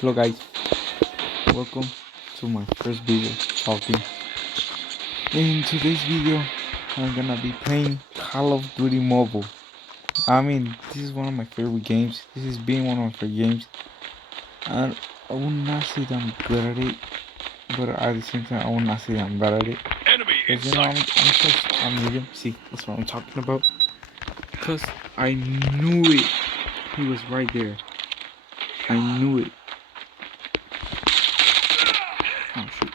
Hello guys, welcome to my first video talking. In today's video, I'm gonna be playing Call of Duty Mobile. This is one of my favorite games. This has been one of my favorite games. And I will not say that I'm good at it, but at the same time, I will not say that I'm bad at it. Enemy in Because sight. I'm medium. See, that's what I'm talking about. Because I knew it. He was right there. I knew it. Oh shoot.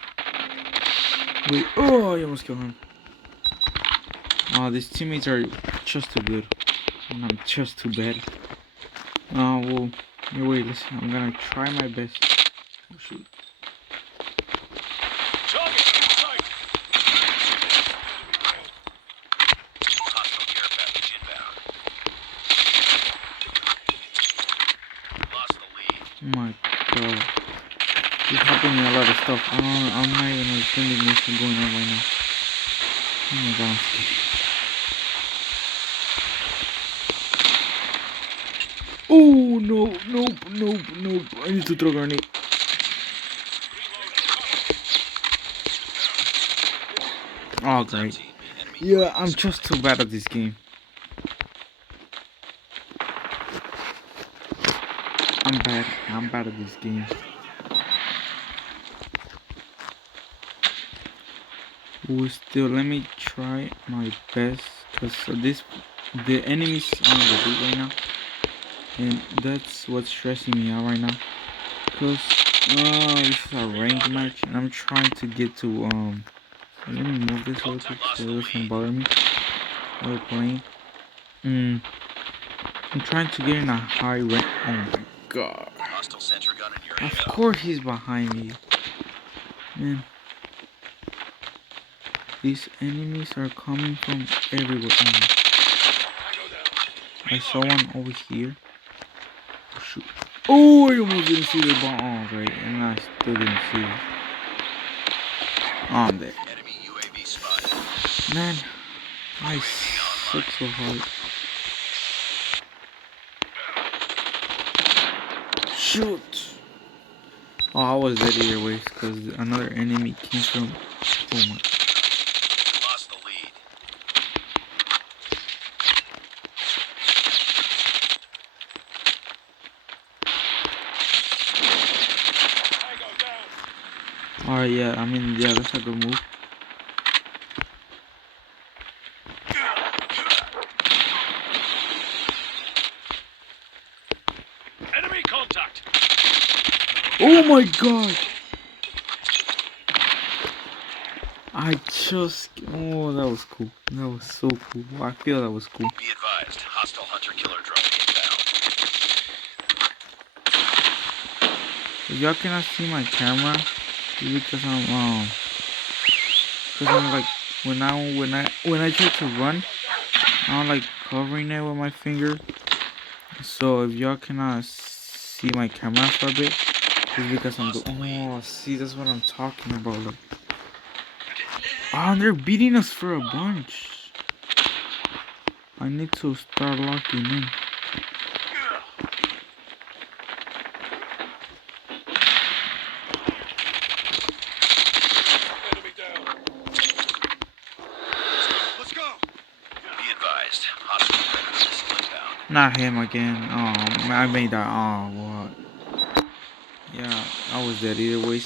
Wait, oh, I almost killed him. Oh, these teammates are just too good. And I'm just too bad. Well, wait, listen, I'm gonna try my best. Oh, shoot. Target in sight. Hostile care package inbound. Lost the lead. Oh my god. He's happening a lot of stuff. I'm not even understanding what's going on right now. Oh my god, I'm scared. Oh, no, nope. I need to throw a grenade. Oh, great. Yeah, I'm just too bad at this game. I'm bad at this game. Well, still, let me try my best. Because the enemies are on the beat right now. And that's what's stressing me out right now. Because, this is a ranked match. And I'm trying to get to, let me move this real quick so it doesn't bother me while playing. I'm trying to get in a high rank. Oh my god. Of course he's behind me. Man. These enemies are coming from everywhere. I saw one over here. Oh, shoot. Oh, I almost didn't see the bomb. Oh, great. And I still didn't see it. Oh, I'm there. Man, I suck so hard. Shoot! Oh, I was dead either way because another enemy came from. Oh my. Lost the lead. Alright, yeah, that's a good move. Enemy contact. Oh my god! Oh, that was cool. That was so cool. I feel that was cool. Be advised, hostile hunter-killer drone inbound. If y'all cannot see my camera, it's because I'm like when I try to run, I'm like covering it with my finger. So if y'all cannot see my camera for a bit, it's because I'm oh, see, that's what I'm talking about. Like, oh, they're beating us for a bunch. I need to start locking in. Enemy down. Let's go. Be advised, hostile missile inbound. Not him again. Oh, I made that. Oh, what? Yeah, I was dead either way.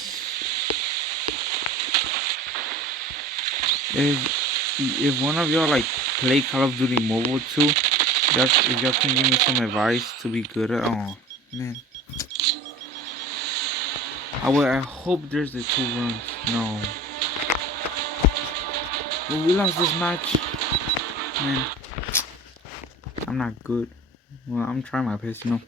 If one of y'all like play Call of Duty Mobile too, if y'all can give me some advice to be good at, oh man, I hope there's the 2 runs. No, well, we lost this match, man. I'm not good. Well, I'm trying my best, you know.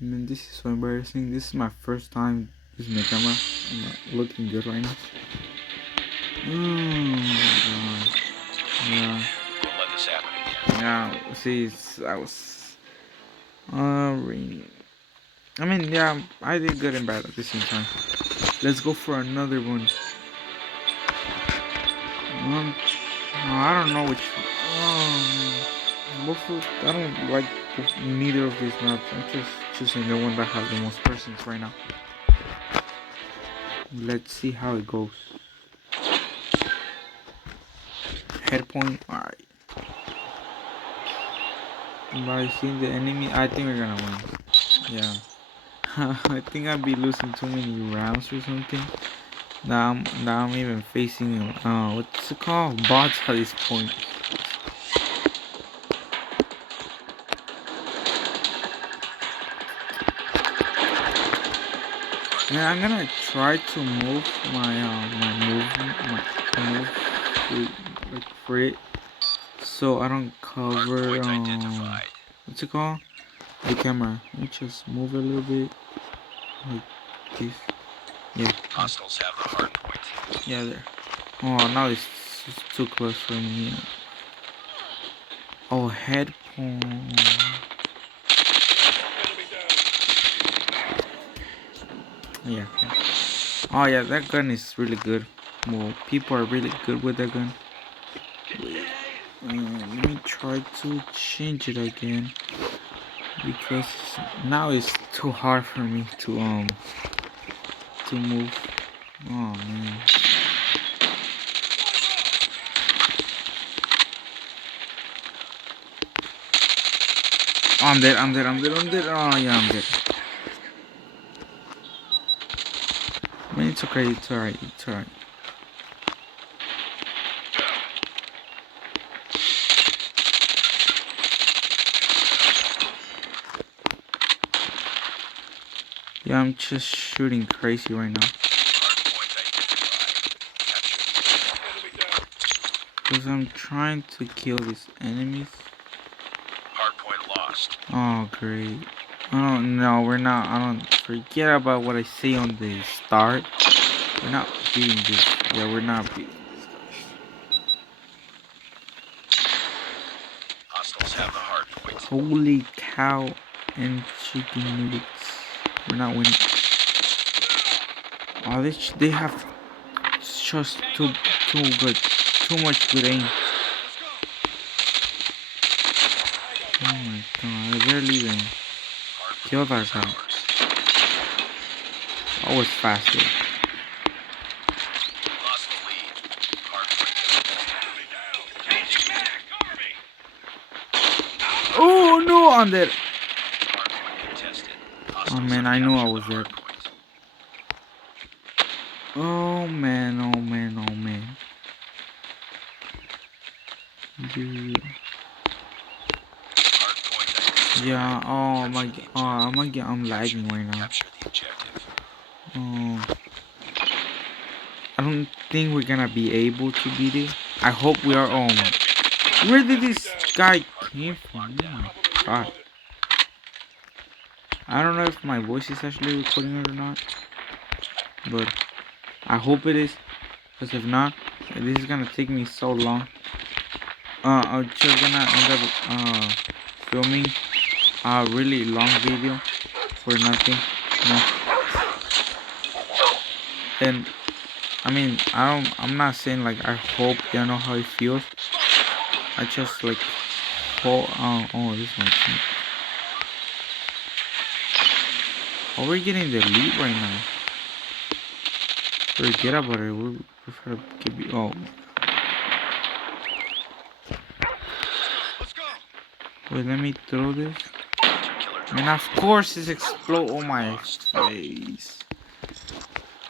Man, this is so embarrassing. This is my first time using the camera. I'm not looking good right now. Oh my god. Yeah. Don't let this happen again. Yeah. See, I was raining. Yeah, I did good and bad at the same time. Let's go for another one. I don't know which. I don't like neither of these maps. I'm just choosing the one that has the most persons right now. Let's see how it goes. Head point. Alright. By seeing the enemy, I think we're gonna win. Yeah. I think I'd be losing too many rounds or something. Now I'm even facing what's it called? Bots at this point. And I'm gonna try to move my move like for it, so I don't cover Hardpoint identified. what's it called? The camera. Let me just move a little bit like this. Yeah. Hostiles have the hardpoint. Yeah, there. Oh, now it's too close for me. Oh, headphone. Yeah, yeah. Oh yeah, that gun is really good. Well, people are really good with that gun. Wait, let me try to change it again because now it's too hard for me to move. Oh man. Oh, I'm dead. I'm dead. I'm dead. I'm dead. Oh yeah, I'm dead. I mean, it's okay. It's alright. It's alright. Yeah, I'm just shooting crazy right now. Because I'm trying to kill these enemies. Hardpoint lost. Oh, great. Oh, no, we're not. I don't forget about what I say on the start. We're not beating this. Yeah, we're not beating this, guys. Hostiles have the hardpoint. Holy cow and chicken nuggets. We're not winning. Oh, they have just too good. Too much good aim. Oh my god, they're leaving. Kill that guy. I was faster. Lost the lead. Oh no, I'm dead. Hardpoint contested. Oh Hostiles man, have I knew I captured was the dead. hardpoint. Oh man, oh man, oh man. Yeah. Yeah, oh my god, I'm lagging right now. Capture the objective. Oh, I don't think we're gonna be able to beat it. I hope we are. Oh my, where did this guy came from? Oh my god. I don't know if my voice is actually recording it or not, but I hope it is, because if not, this is gonna take me so long. I'm just gonna end up filming a really long video for nothing. No. And I mean, I'm not saying like I hope you know how it feels. I just like hope. Oh, this one. Oh, we're getting the lead right now. Forget about it. We prefer to keep. Oh, wait. Let me throw this. And of course, it's explode on my face.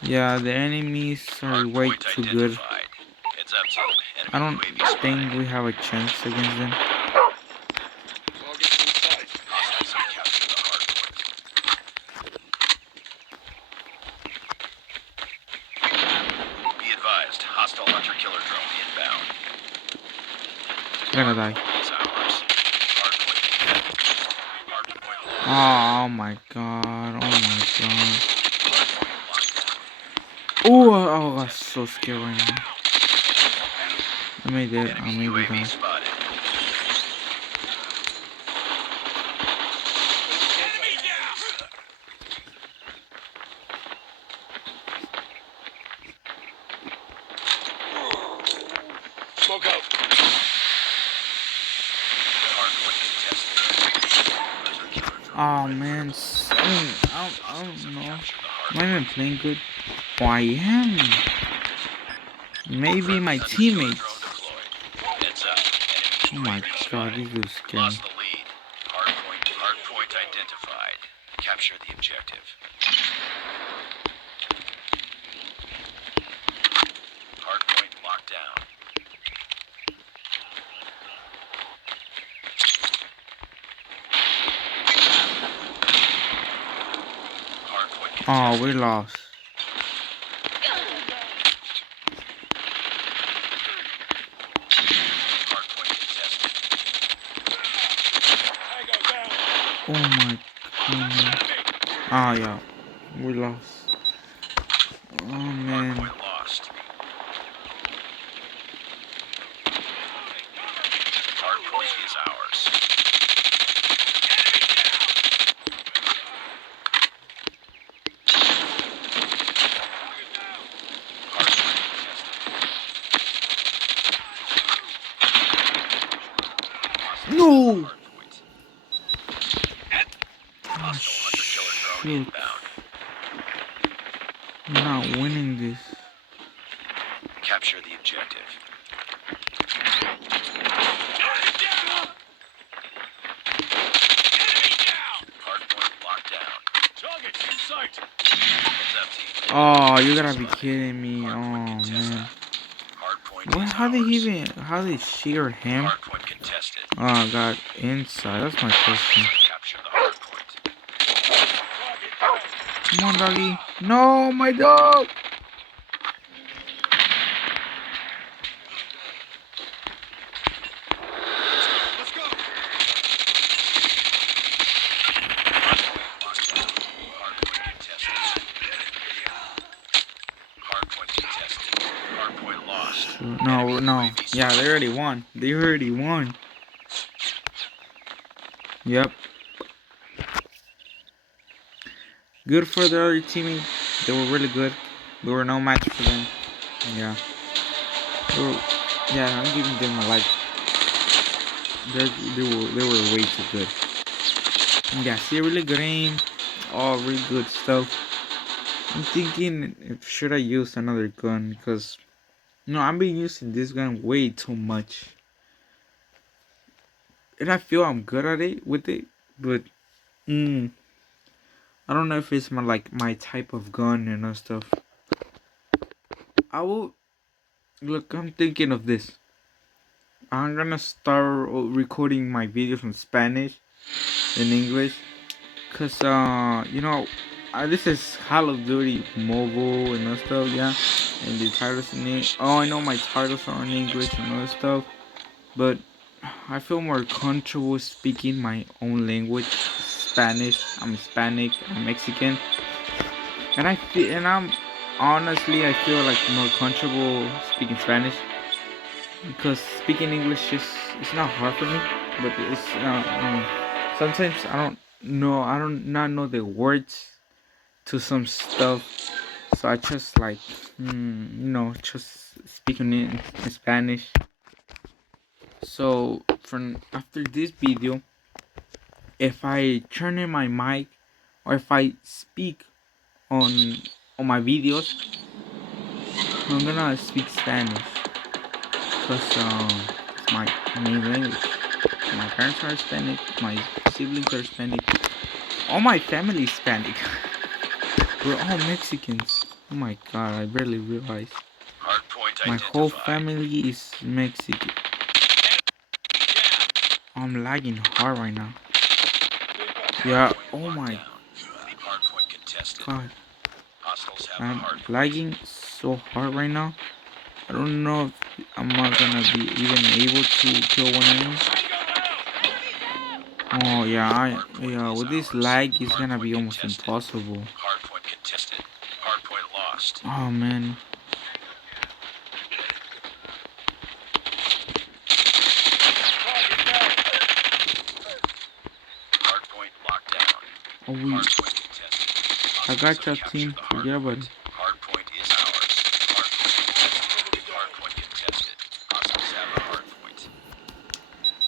Yeah, the enemies are way too good. I don't think we have a chance against them. Be advised, hostile hunter-killer drone inbound. I'm gonna die. It's ours. Oh my god. Oh my god. Oh, I got so scared right now. I made it. I made it die. Spotted. Smoke out. Hardpoint contested. Hunter-killer Oh man, I don't know. Am I even playing good? Oh, I am. Maybe my teammates. Heads up. Oh Enemy my UAV god, spotted. these dudes scare me. Lost the lead. Hardpoint identified. Capture the objective. Hardpoint locked down. Hardpoint Oh, we contested. lost. Hardpoint contested. Oh my goodness. Ah, yeah, we lost. Oh man. Hardpoint lost. Hardpoint is ours. Hardpoint contested. No! Hardpoint. Oh Hostile hunter-killer drone shoot. inbound. We're not winning this. Capture the objective. Hardpoint locked down. Target in sight. Heads up, team. Oh, Enemy you UAV gotta be spotted. kidding me. Oh Hardpoint contested. man. Hardpoint What? is How they ours. even? How they shear him? Hardpoint contested. Oh god, inside. That's my question. Capture the hardpoint. Come on, doggy. No, my dog. Let's go. Hardpoint locked down. Hardpoint contested. Hardpoint contested. Hardpoint lost. No, Enemy no. UAV Yeah, they spotted. already won. They already won. Yep. Good for the other teammate. They were really good. We were no match for them. Yeah. They were, yeah, I'm giving them a like. They were way too good. Yeah, see, really good aim. All really good stuff. I'm thinking, if should I use another gun? Because I've been using this gun way too much, and I feel I'm good at it with it. But I don't know if it's my type of gun and stuff. I will look. I'm thinking of this. I'm gonna start recording my videos in Spanish and English, cause this is Call of Duty mobile and stuff, yeah. And the titles in it. Oh, I know my titles are in English and other stuff, but I feel more comfortable speaking my own language, Spanish. I'm Hispanic. I'm Mexican, and I'm honestly I feel like more comfortable speaking Spanish because speaking English is it's not hard for me, but it's sometimes I don't not know the words to some stuff, so I just just speaking in Spanish. So from after this video, if I turn in my mic or if I speak on my videos, I'm gonna speak Spanish because it's my main language. My parents are Hispanic. My siblings are Hispanic. All my family is Hispanic. We're all Mexicans. Oh my god, I barely realized. Hardpoint My whole identified. family is Mexican. I'm lagging hard right now. Yeah, Hardpoint oh locked my down. Hardpoint contested. god. Hostiles have the I'm hardpoint. lagging so hard right now. I don't know if I'm not gonna be even able to kill one enemy. Oh yeah, Hardpoint is with this ours. lag it's gonna Hardpoint be almost contested. impossible. Hardpoint contested. Hardpoint lost. Oh man. Hardpoint locked down. Oh Hardpoint contested. I Hostiles got have your captured team. the Forget about hardpoint. it. Hardpoint is ours. Hardpoint contested. Hostiles have the hardpoint.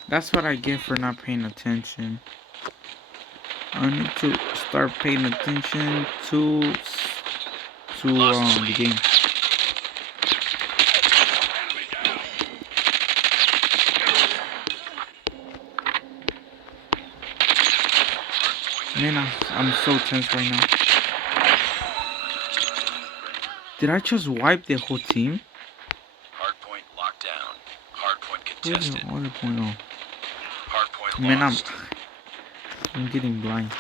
That's what I get for not paying attention. I need to start paying attention to the game. Man, I'm so tense right now. Did I just wipe the whole team? Hardpoint locked down. Hardpoint Where's contested. the other point? Oh, Hardpoint man, lost. I'm getting blind.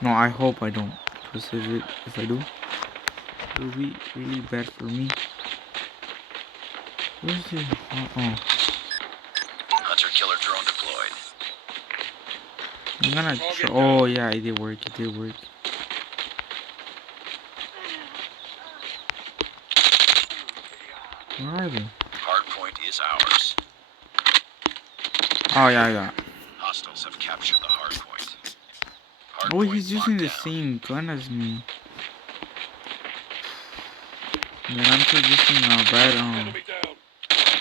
No, I hope I don't. Because if I do, it'll be really bad for me. Where's the... Oh, Hunter killer drone deployed. I'm gonna try... Oh, yeah, it did work. It did work. Where are they? Hardpoint is ours. Oh, yeah. Hostiles have captured the hardpoint. Oh, Hardpoint he's using locked the down. same gun as me. Man, I'm just using a bad...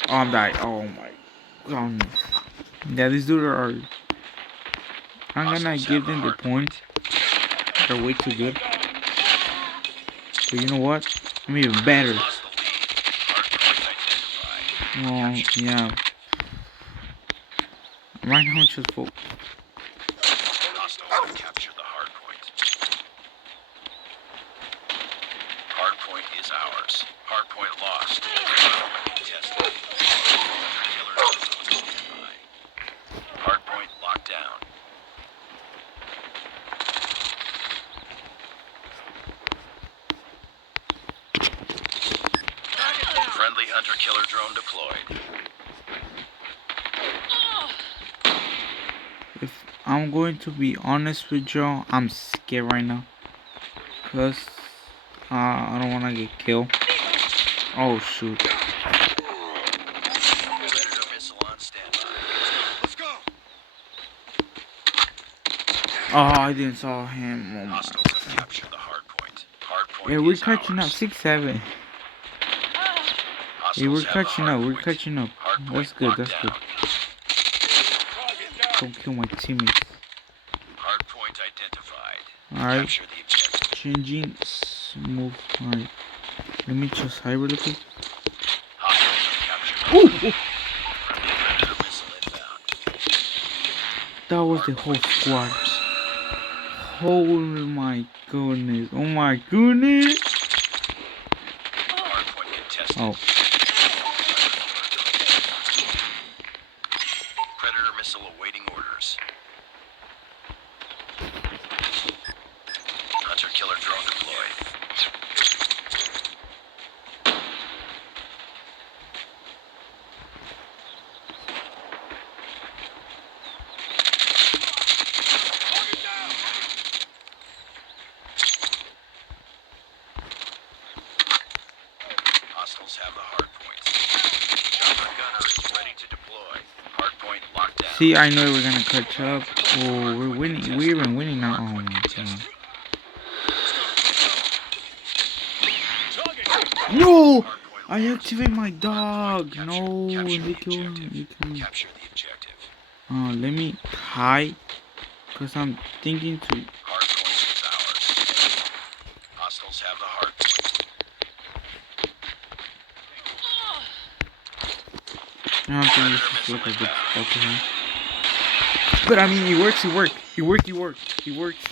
Oh, I'm dying. Oh, my... Oh, no. Yeah, these dudes are... I'm gonna Hostiles give have them the point. They're way too good. But you know what? I'm even better. Lost the lead. Hardpoint identified. Well, Captured. yeah. Right now, it's just full. Hostiles have captured the hardpoint. Hardpoint is ours. Hardpoint lost. Hardpoint contested. Killer drone standby. Hardpoint locked down. Friendly hunter killer drone deployed. If I'm going to be honest with y'all, I'm scared right now. Because I don't want to get killed. Oh, shoot. Predator missile on standby. Let's go. Oh, I didn't saw him. Oh, my. Hostiles have captured the hardpoint. Hardpoint Yeah, we're is catching up. ours. 6-7. Hey, we're Hostiles have the catching up. We're hardpoint. catching up. Hardpoint That's good. locked That's good. down. Don't kill my teammates. Hardpoint identified. Alright. Capture the objective. Changing smooth. Alright. Let me just hide really quick. Hostiles have captured the Ooh! Friendly Predator missile inbound. That was the whole Hardpoint is squad. ours. Oh my goodness. Oh my goodness. Hardpoint contested. Oh. Predator missile awaiting orders. Hunter killer drone deployed. Hostiles have the hardpoint. Chopper gunner is ready to deploy. Hardpoint locked down. See, I know we're gonna catch up. Oh, we're winning. We're even winning now. Oh my god. No! I activate my dog. No, they kill him. They kill me. Capture the objective. Let me hide. Because I'm thinking to. Hardpoint is ours. Hostiles have the hardpoint. I don't think this is like a good spot to him. But I mean, it works. It works. It works. It works. It works.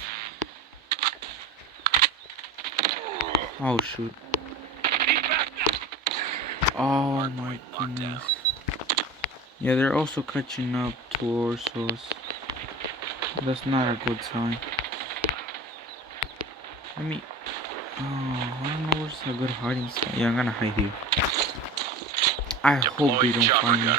Oh shoot. Oh my goodness. Yeah, they're also catching up towards us. That's not a good sign. I mean, oh, I don't know where's a good hiding spot. Yeah, I'm gonna hide here. I hope they don't find me.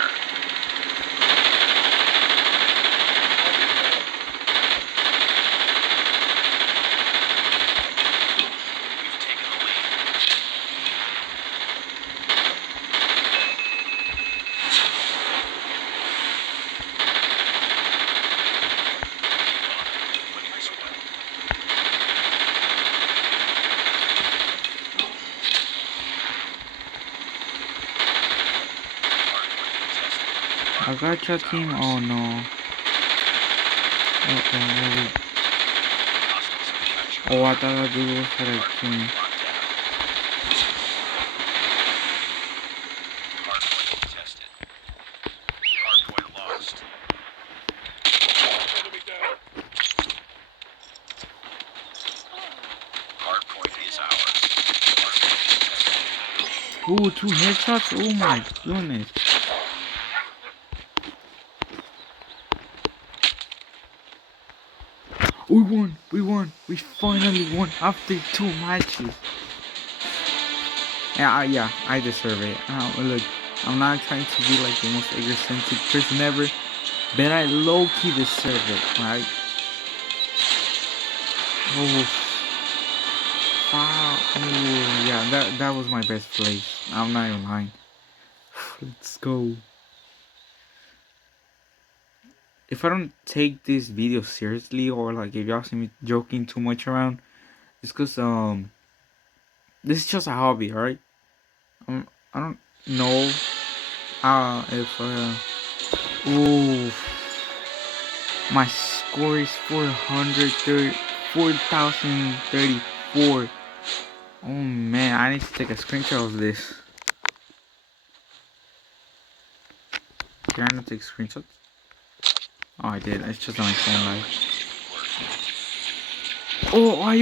I got your team. Oh no. Uh-oh. Hostiles have captured Oh, I thought that dude was trying to kill me. hardpoint contested. Hardpoint lost. Enemy down. Hardpoint is ours. Hardpoint contested. Ooh, 2 headshots? Oh my goodness. We won! We won! We finally won after 2 matches. Yeah, I deserve it. Look, I'm not trying to be like the most egocentric person ever, but I low-key deserve it, right? Oh, wow. Oh, yeah, that was my best place. I'm not even lying. Let's go. If I don't take this video seriously, or like if y'all see me joking too much around, it's cause this is just a hobby, alright? I don't know if ooh, my score is 4,034. Oh man, I need to take a screenshot of this. Can I not take screenshots? Oh, I did. It's just on my phone live. Oh, I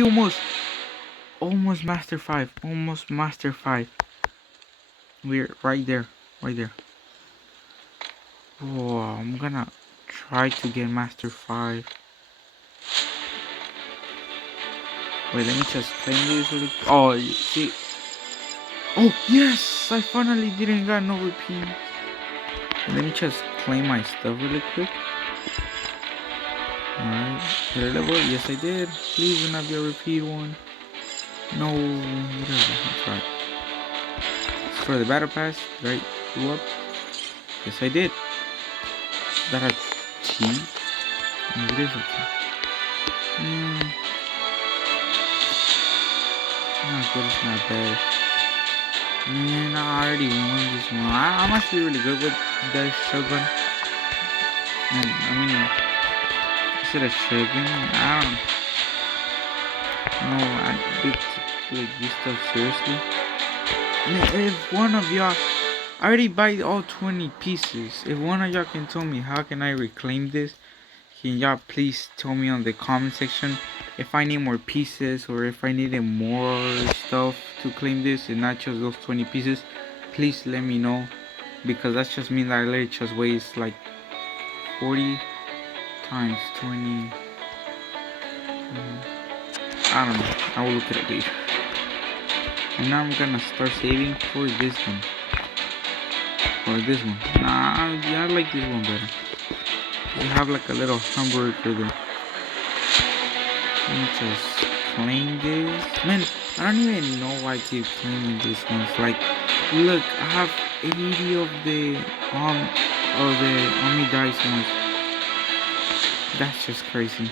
almost master 5. Almost master 5. We're right there. Right there. Oh, I'm gonna try to get master 5. Wait, let me just claim this really. Oh, you see. Oh, yes! I finally didn't got no repeat. Let me just claim my stuff really quick. Alright. Did I level? Yes, I did. Please do not be a repeat one. No, whatever. That's right. For the battle pass, right? Go up. Yes, I did. Is that a T? No, it is a T. Not good, it's not bad. Man, I already won this one. I'm actually really good with the shotgun. And, I mean, is it a shotgun? I don't know. I did like this stuff seriously. Man, if one of y'all, I already buy all 20 pieces. If one of y'all can tell me how can I reclaim this, can y'all please tell me on the comment section if I need more pieces or if I needed more stuff to claim this and not just those 20 pieces. Please let me know, because that's just mean that I literally just waste like 40 times 20. I don't know. I will look at it later. And now I'm gonna start saving for this one. Or this one. Nah, yeah, I like this one better. You have like a little hamburger there. Let me just claim this. Man, I don't even know why I keep claiming this one. Like, look, I have 80 of the Omni Dice ones. That's just crazy.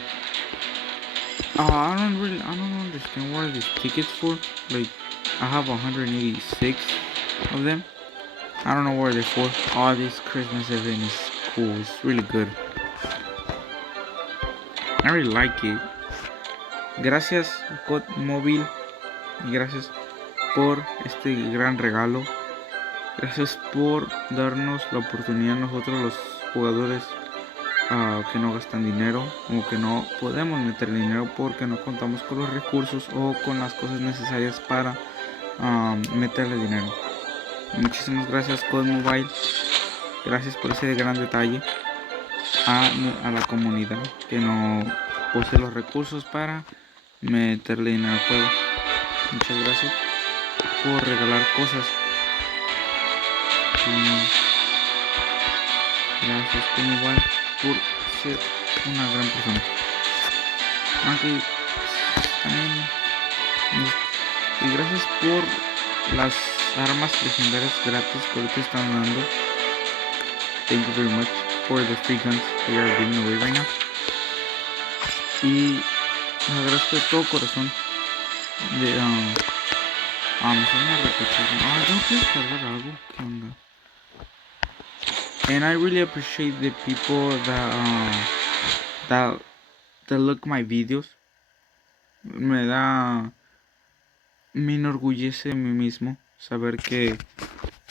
I don't understand what are these tickets for. Like, I have 186 of them. I don't know what they're for. Oh, this Christmas event is cool. It's really good. I really like it. Gracias, God Móvil. Y gracias por este gran regalo. Gracias por darnos la oportunidad a nosotros los jugadores que no gastan dinero o que no podemos meter dinero porque no contamos con los recursos o con las cosas necesarias para meterle dinero. Muchísimas gracias Code Mobile. Gracias por ese gran detalle a la comunidad que no posee los recursos para meterle dinero al juego. Muchas gracias por regalar cosas. Gracias Code Mobile por ser una gran persona. Aunque también y gracias por las armas legendarias gratis que ahorita están dando. Thank you very much for the free guns they are giving away right now. Y les agradezco de todo corazón de me suena a repetir. Tengo que descargar algo. ¿Qué onda? And I really appreciate the people that that look my videos. Me enorgullece de mí mismo saber que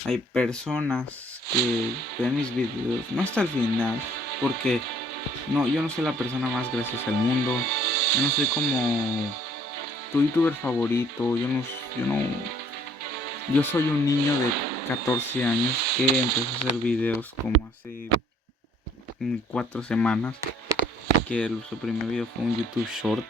hay personas que ven mis videos, no hasta el final, porque no, yo no soy la persona más graciosa del mundo, yo no soy como tu youtuber favorito, yo soy un niño de 14 años que empezó a hacer videos como hace 4 semanas, que su primer video fue un YouTube Short.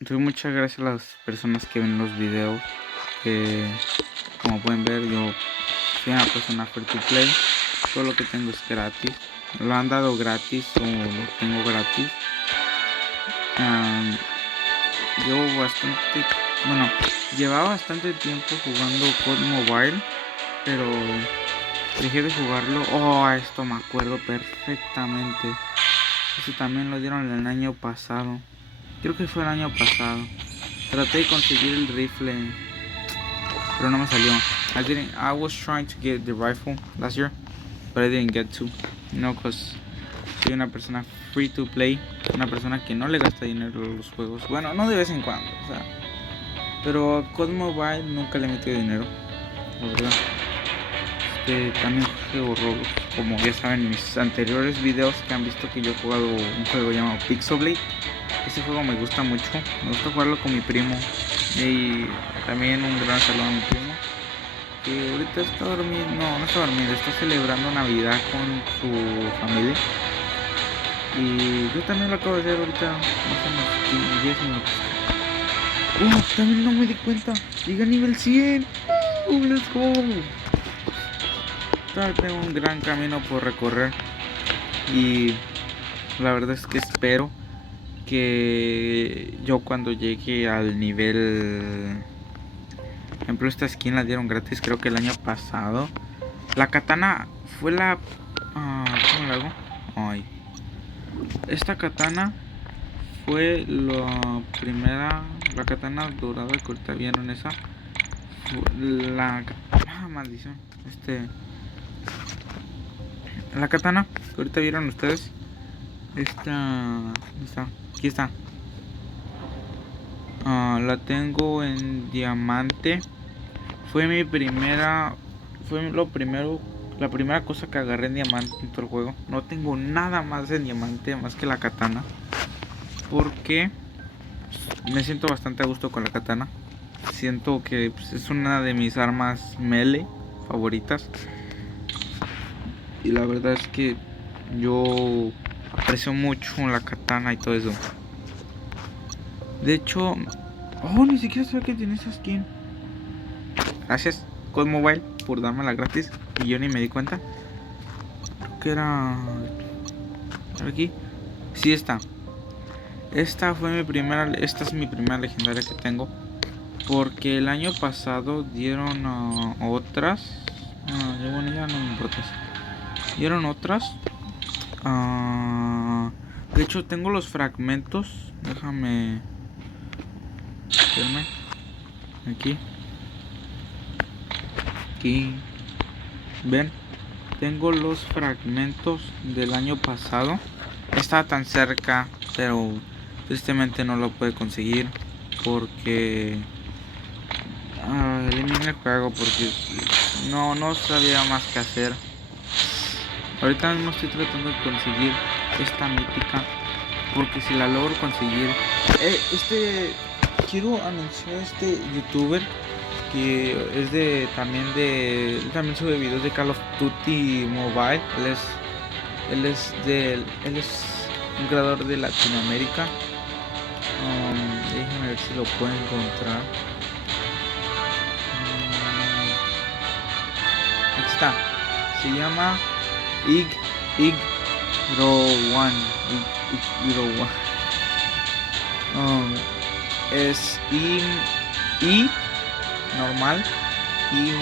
Doy muchas gracias a las personas que ven los videos, que como pueden ver yo soy una persona free to play, todo lo que tengo es gratis, lo han dado gratis o lo tengo gratis. Llevaba bastante tiempo jugando COD Mobile, pero dejé de jugarlo. Esto me acuerdo perfectamente. Eso también lo dieron el año pasado. Creo que fue el año pasado. Traté de conseguir el rifle, pero no me salió. I was trying to get the rifle last year, but I didn't get to. Cause soy una persona free to play, una persona que no le gasta dinero en los juegos. Bueno, no de vez en cuando, o sea. Pero COD Mobile nunca le he metido dinero, la verdad. También juego Roblox, como ya saben en mis anteriores videos que han visto que yo he jugado un juego llamado Pixelblade. Ese juego me gusta mucho, me gusta jugarlo con mi primo. Y también un gran saludo a mi primo, que ahorita está dormido, no está dormido, está celebrando Navidad con su familia. Y yo también lo acabo de hacer ahorita, hace unos 10 minutos. También no me di cuenta, llegué a nivel 100. Let's go. Todavía tengo un gran camino por recorrer. Y la verdad es que espero que yo cuando llegue al nivel... Por ejemplo, esta skin la dieron gratis creo que el año pasado. La katana fue la... ¿cómo la hago? Esta katana fue la primera... La katana dorada que ahorita vieron esa. Maldición. La katana que ahorita vieron ustedes. Aquí está. La tengo en diamante. Fue la primera cosa que agarré en diamante en todo el juego. No tengo nada más en diamante más que la katana, porque me siento bastante a gusto con la katana. Siento que es una de mis armas melee favoritas. Y la verdad es que yo aprecio mucho la katana y todo eso. De hecho, ni siquiera sabía que tiene esa skin. Gracias COD Mobile por dármela gratis y yo ni me di cuenta. Creo que era aquí. Sí, esta es mi primera legendaria que tengo, porque el año pasado dieron otras. Bueno, ya no me importa eso. Dieron otras. De hecho tengo los fragmentos. Déjame. Espérame. Aquí. Ven. Tengo los fragmentos del año pasado. Estaba tan cerca, pero tristemente no lo pude conseguir porque eliminé el juego porque no sabía más que hacer. Ahorita mismo estoy tratando de conseguir esta mítica, porque si la logro conseguir, quiero anunciar a este youtuber que es también sube videos de Call of Duty Mobile. Él es un creador de Latinoamérica. Déjenme ver si lo puedo encontrar. Aquí está. Se llama Ig01. Es I normal, I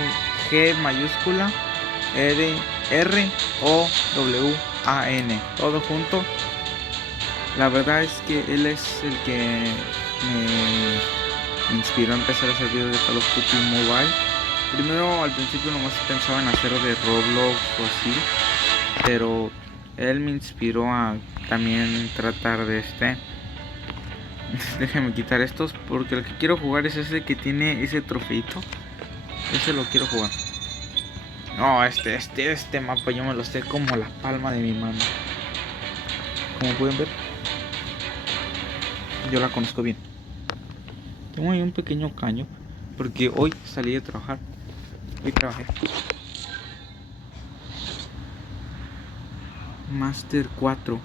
G mayúscula, ROWAN, todo junto. La verdad es que él es el que me inspiró a empezar a hacer videos de Call of Duty Mobile. Primero, al principio nomás pensaba en hacer de Roblox o así, pero él me inspiró a también tratar de Déjame quitar estos porque el que quiero jugar es ese que tiene ese trofeito. Ese lo quiero jugar. No, este mapa yo me lo sé como la palma de mi mano. Como pueden ver, yo la conozco bien. Tengo ahí un pequeño caño porque hoy salí de trabajar. Hoy trabajé. Master 4.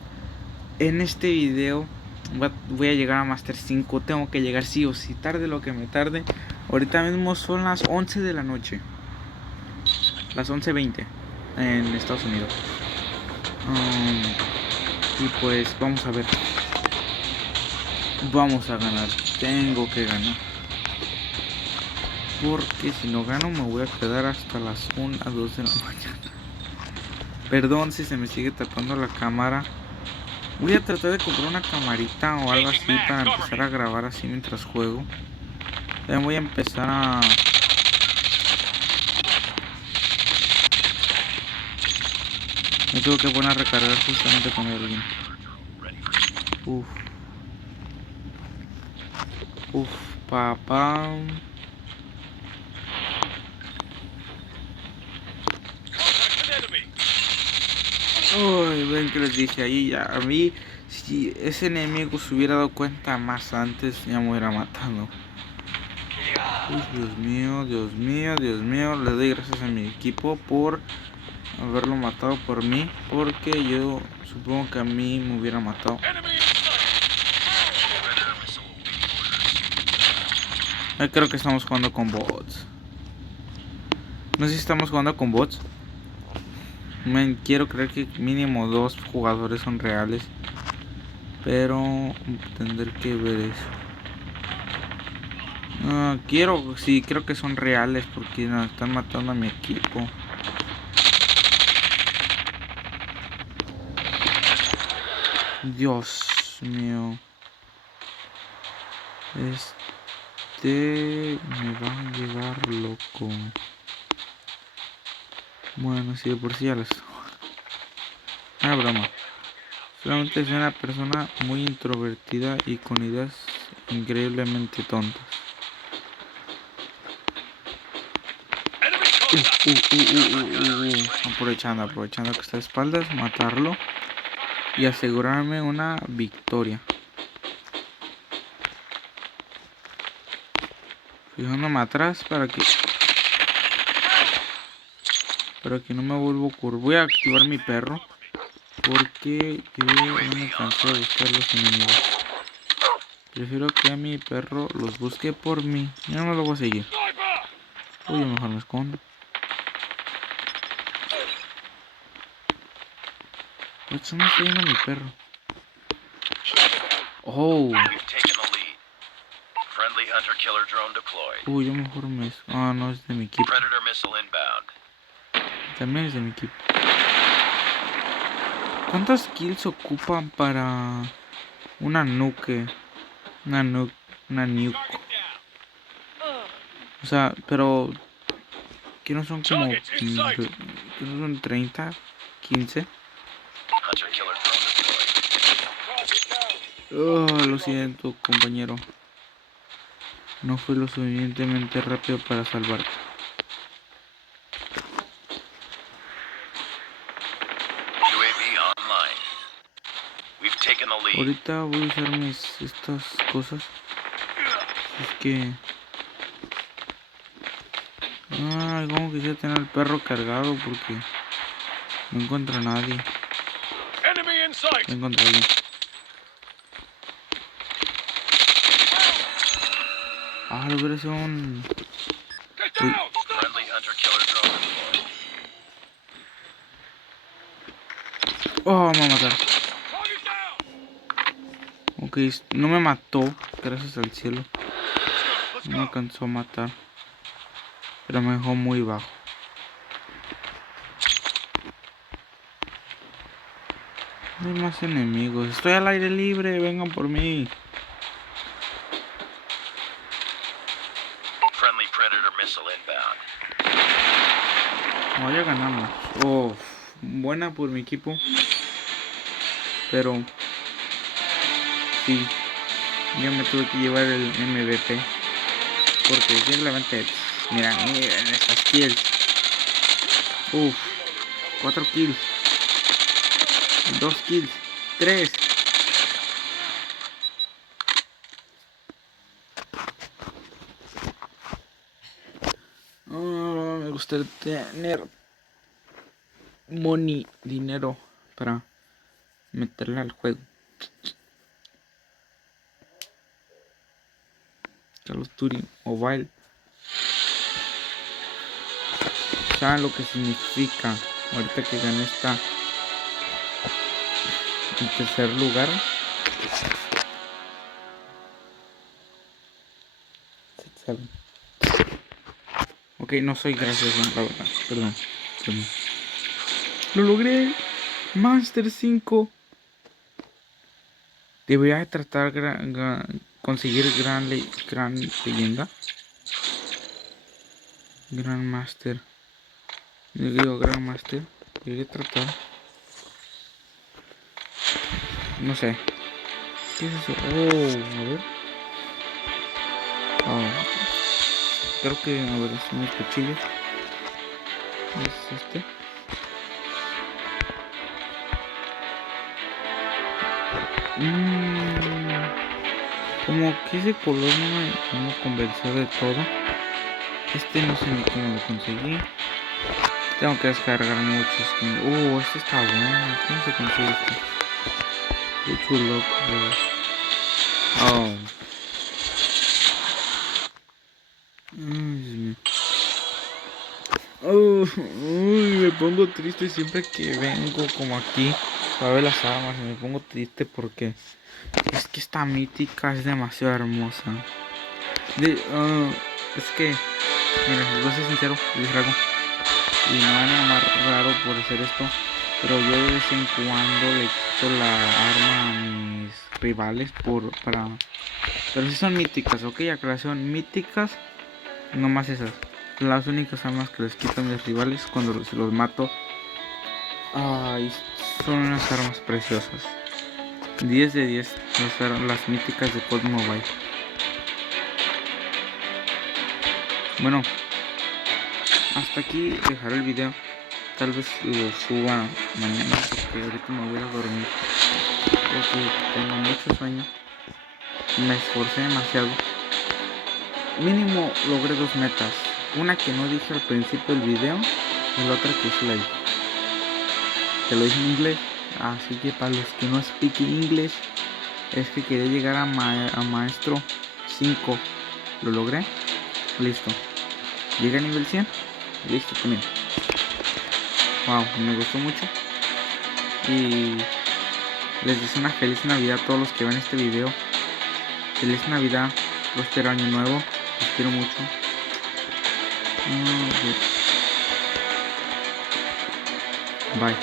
En este video voy a llegar a Master 5. Tengo que llegar sí o sí, tarde lo que me tarde. Ahorita mismo son las 11 de la noche. Las 11:20 en Estados Unidos. Y pues vamos a ver. Vamos a ganar. Tengo que ganar. Porque si no gano me voy a quedar hasta las 1 a 2 de la mañana. Perdón si se me sigue tapando la cámara. Voy a tratar de comprar una camarita o algo así para empezar a grabar así mientras juego. También voy a empezar a... Me tengo que poner a recargar justamente con alguien. Uf. Uf, papá. Uy, ven que les dije ahí ya. A mí, si ese enemigo se hubiera dado cuenta más antes, ya me hubiera matado. Uy, Dios mío, Dios mío, Dios mío. Le doy gracias a mi equipo por haberlo matado por mí. Porque yo supongo que a mí me hubiera matado. Creo que estamos jugando con bots. No sé si estamos jugando con bots. Quiero creer que mínimo 2 jugadores son reales. Pero tendré que ver eso. Sí, creo que son reales porque nos están matando a mi equipo. Dios mío. Me va a llevar loco. Bueno, sí, de por sí ya lo estoy. Ah, broma. Solamente soy una persona muy introvertida y con ideas increíblemente tontas. Aprovechando que está a espaldas, matarlo y asegurarme una victoria. Fijándome atrás para que no me vuelva a ocurrir. Voy a activar mi perro porque yo no me cansé de buscar los enemigos. Prefiero que mi perro los busque por mí. Yo no lo voy a seguir. Uy, mejor me escondo. ¿Dónde está yendo mi perro? Oh. Uy, yo mejor me... Ah, no, es de mi equipo. También es de mi equipo. ¿Cuántas kills ocupan para una nuke? Una nuke. O sea, pero... ¿Que no son como... que no son 30? 15? Lo siento, compañero. No fui lo suficientemente rápido para salvarte. Ahorita voy a usar estas cosas. Es que... Ay, como quisiera tener el perro cargado porque no encuentro a nadie. No encuentro a alguien. Ah, lo hubiera sido un... Uy. Oh, me va a matar. Ok, no me mató, gracias al cielo. No me alcanzó a matar. Pero me dejó muy bajo. No hay más enemigos. Estoy al aire libre, vengan por mí. No, ya ganamos. Oh, buena por mi equipo, pero sí, yo me tuve que llevar el MVP porque simplemente, miren estas kills. 4 kills, 2 kills, 3. Me gustaría tener dinero para meterle al juego. Call of Duty Mobile. ¿Saben lo que significa? Ahorita que gané en tercer lugar. Ok, no soy gracioso, la verdad. Perdón. Lo logré. Master 5. Debería tratar conseguir gran leyenda. Gran Master. Digo, Gran Master. Debería tratar. No sé. ¿Qué es eso? A ver. Creo que, a ver, son mis cuchillos. Es este. Como que ese color no me convenció de todo. Este no sé ni cómo lo conseguí. Tengo que descargar muchos. Este está bueno. ¿Cómo se consigue este? Mucho loco. Me pongo triste siempre que vengo como aquí a ver las armas. Me pongo triste porque es que esta mítica es demasiado hermosa. Es que, mira, les voy a ser sincero, les hago. Y me van a llamar raro por hacer esto, pero yo de vez en cuando le quito la arma a mis rivales pero si son míticas, ok, aclaración, míticas, no más esas. Las únicas armas que les quito a mis rivales cuando se los mato, son unas armas preciosas. 10 de 10 las míticas de COD Mobile. Bueno, hasta aquí dejaré el video. Tal vez lo suba mañana porque ahorita me voy a dormir porque tengo mucho sueño. Me esforcé demasiado. Mínimo logré 2 metas. Una que no dije al principio del video y la otra que sí la dije. Te lo dije en inglés. Así que para los que no speak English, es que quería llegar a maestro 5. Lo logré. Listo. Llegué a nivel 100. Listo también. Wow, me gustó mucho. Y les deseo una feliz Navidad a todos los que ven este video. Feliz Navidad, próspero año nuevo. Los quiero mucho. Bye.